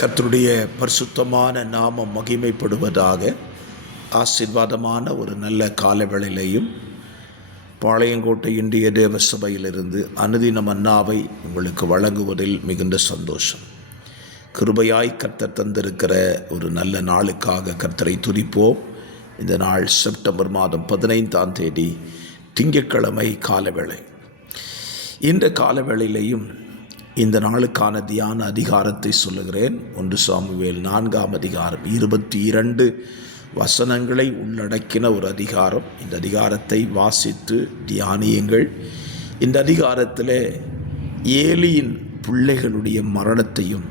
கர்த்தருடைய பரிசுத்தமான நாமம் மகிமைப்படுவதாக. ஆசீர்வாதமான ஒரு நல்ல காலவேளையிலையும் பாளையங்கோட்டை இந்திய தேவ சபையிலிருந்து அனுதின மன்னாவை உங்களுக்கு வழங்குவதில் மிகுந்த சந்தோஷம். கிருபையாய் கர்த்தர் தந்திருக்கிற ஒரு நல்ல நாளுக்காக கர்த்தரை துதிப்போம். இந்த நாள் செப்டம்பர் மாதம் 15ஆம் தேதி திங்கட்கிழமை காலவேளை. இந்த காலவேளையிலையும் இந்த நாளுக்கான தியான அதிகாரத்தை சொல்லுகிறேன். 1 சாமுவேல் 4ஆம் அதிகாரம் 22 வசனங்களை உள்ளடக்கின ஒரு அதிகாரம். இந்த அதிகாரத்தை வாசித்து தியானியுங்கள். இந்த அதிகாரத்தில் ஏலியின் பிள்ளைகளுடைய மரணத்தையும்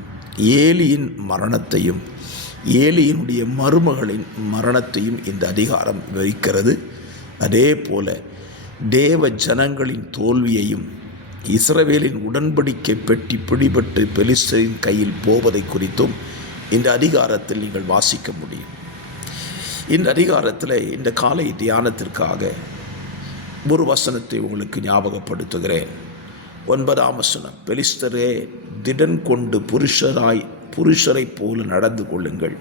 ஏலியினுடைய மருமகளின் மரணத்தையும் இந்த அதிகாரம் விவரிக்கிறது. அதே போல தேவ ஜனங்களின் தோல்வியையும் இஸ்ரவேலின் உடன்படிக்கை பெட்டி பிடிபட்டு பெலிஸ்தரின் கையில் போவதை குறித்தும் இந்த அதிகாரத்தில் நீங்கள் வாசிக்க முடியும். இந்த அதிகாரத்தில் இந்த காலை தியானத்திற்காக ஒரு வசனத்தை உங்களுக்கு ஞாபகப்படுத்துகிறேன். 9ஆம் வசனம், பெலிஸ்தரே திடன் கொண்டு புருஷரை போல நடந்து கொள்ளுங்கள்.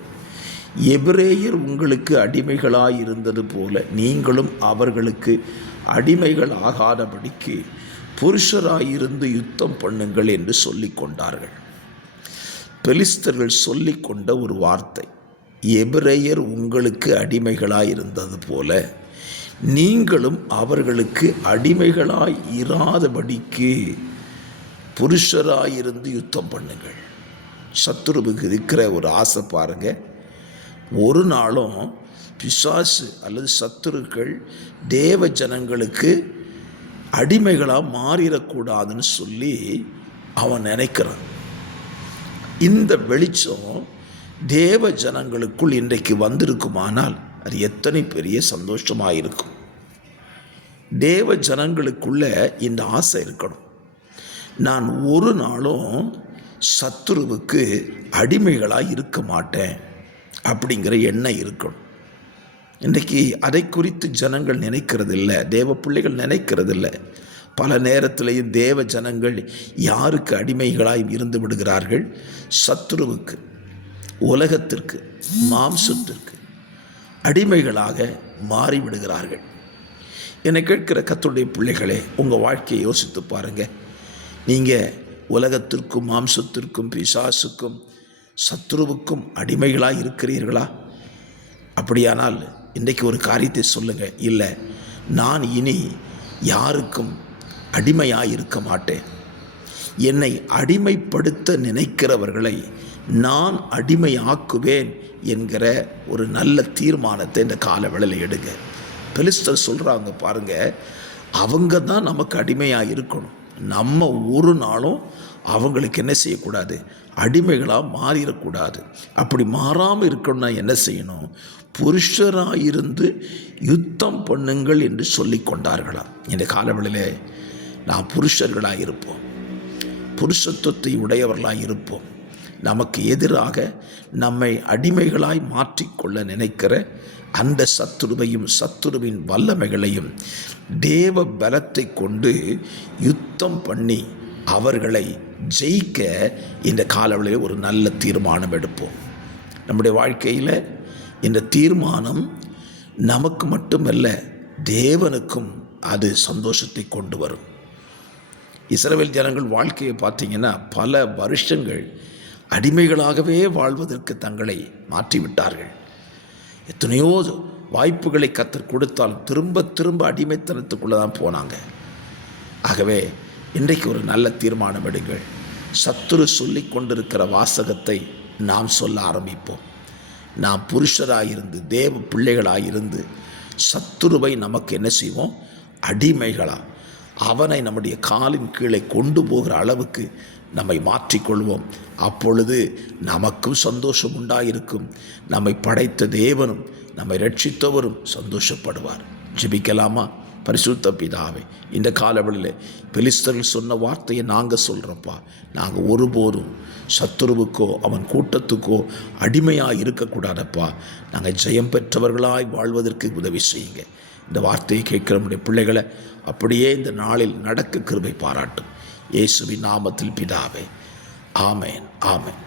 எபிரேயர் உங்களுக்கு அடிமைகளாயிருந்தது போல நீங்களும் அவர்களுக்கு அடிமைகள் ஆகாதபடிக்கு புருஷராயிருந்து யுத்தம் பண்ணுங்கள் என்று சொல்லிக் கொண்டார்கள். பெலிஸ்தர்கள் சொல்லிக் கொண்ட ஒரு வார்த்தை, எபிரேயர் உங்களுக்கு அடிமைகளாயிருந்தது போல நீங்களும் அவர்களுக்கு அடிமைகளாய் இராதபடிக்கு புருஷராயிருந்து யுத்தம் பண்ணுங்கள். சத்துருவுக்கு இருக்கிற ஒரு ஆசை பாருங்க. ஒரு நாளும் பிசாசு அல்லது சத்துருக்கள் தேவ ஜனங்களுக்கு அடிமைகளாக மாறிடக்கூடாதுன்னு சொல்லி அவன் நினைக்கிறான். இந்த வெளிச்சம் தேவ ஜனங்களுக்குள் இன்றைக்கு வந்திருக்குமானால் அது எத்தனை பெரிய சந்தோஷமாக இருக்கும். தேவ ஜனங்களுக்குள்ள இந்த ஆசை இருக்கணும். நான் ஒரு நாளும் சத்துருவுக்கு அடிமைகளாக இருக்க மாட்டேன் அப்படிங்கிற எண்ணம் இருக்கணும். இன்றைக்கி அதை குறித்து ஜனங்கள் நினைக்கிறதில்லை, தேவ பிள்ளைகள் நினைக்கிறதில்லை. பல நேரத்திலேயும் தேவ ஜனங்கள் யாருக்கு அடிமைகளாய் இருந்து விடுகிறார்கள்? சத்துருவுக்கு, உலகத்திற்கு, மாம்சத்திற்கு அடிமைகளாக மாறிவிடுகிறார்கள். என்னை கேட்கிற கர்த்தருடைய பிள்ளைகளே, உங்கள் வாழ்க்கையை யோசித்து பாருங்கள். நீங்கள் உலகத்திற்கும் மாம்சத்திற்கும் பிசாசுக்கும் சத்துருவுக்கும் அடிமைகளாக இருக்கிறீர்களா? அப்படியானால் இன்றைக்கு ஒரு காரியத்தை சொல்லுங்கள், இல்லை நான் இனி யாருக்கும் அடிமையாக இருக்க மாட்டேன். என்னை அடிமைப்படுத்த நினைக்கிறவர்களை நான் அடிமையாக்குவேன் என்கிற ஒரு நல்ல தீர்மானத்தை இந்த காலவேளையில் எடுங்க. பெலிஸ்தர் சொல்கிறாங்க பாருங்கள், அவங்க தான் நமக்கு அடிமையாக இருக்கணும். நம்ம ஒரு நாளும் அவங்களுக்கு என்ன செய்யக்கூடாது? அடிமைகளாக மாறிடக்கூடாது. அப்படி மாறாமல் இருக்கணும்னா என்ன செய்யணும்? புருஷராயிருந்து யுத்தம் பண்ணுங்கள் என்று சொல்லி கொண்டார்களாம். இந்த காலவெளியில் நாம் புருஷர்களாக இருப்போம், புருஷத்துவத்தை உடையவர்களாக இருப்போம். நமக்கு எதிராக நம்மை அடிமைகளாய் மாற்றிக்கொள்ள நினைக்கிற அந்த சத்துருவையும் சத்துருவின் வல்லமைகளையும் தேவ பலத்தை கொண்டு யுத்தம் பண்ணி அவர்களை ஜெயிக்க இந்த காலவெளியில் ஒரு நல்ல தீர்மானம் எடுப்போம். நம்முடைய வாழ்க்கையில் இந்த தீர்மானம் நமக்கு மட்டுமல்ல, தேவனுக்கும் அது சந்தோஷத்தை கொண்டு வரும். இஸ்ரவேல் ஜனங்கள் வாழ்க்கையை பார்த்தீங்கன்னா பல வருஷங்கள் அடிமைகளாகவே வாழ்வதற்கு தங்களை மாற்றிவிட்டார்கள். எத்தனையோ வாய்ப்புகளை கர்த்தர் கொடுத்தாலும் திரும்ப திரும்ப அடிமைத்தனத்துக்குள்ளே தான் போனாங்க. ஆகவே இன்றைக்கு ஒரு நல்ல தீர்மானம் எடுங்கள். சத்துரு சொல்லி கொண்டிருக்கிற வாசகத்தை நாம் சொல்ல ஆரம்பிப்போம். நாம் புருஷராயிருந்து தேவ பிள்ளைகளாயிருந்து சத்துருவை நமக்கு என்ன செய்வோம்? அடிமைகளாக அவனை நம்முடைய காலின் கீழே கொண்டு போகிற அளவுக்கு நம்மை மாற்றிக்கொள்வோம். அப்பொழுது நமக்கும் சந்தோஷம் உண்டாயிருக்கும். நம்மை படைத்த தேவனும் நம்மை ரட்சித்தவரும் சந்தோஷப்படுவார். ஜெபிக்கலாமா? பரிசுத்த பிதாவே, இந்த காலவெளியில் பெலிஸ்தர்கள் சொன்ன வார்த்தையை நாங்கள் சொல்கிறோம்ப்பா. நாங்கள் ஒருபோதும் சத்துருவுக்கோ அவன் கூட்டத்துக்கோ அடிமையாக இருக்கக்கூடாதப்பா. நாங்கள் ஜெயம் பெற்றவர்களாய் வாழ்வதற்கு உதவி செய்யுங்க. இந்த வார்த்தையை கேட்கிற நம்முடைய பிள்ளைகளை அப்படியே இந்த நாளில் நடக்க கிருபை பாராட்டும். இயேசுவின் நாமத்தில் பிதாவே, ஆமேன், ஆமேன்.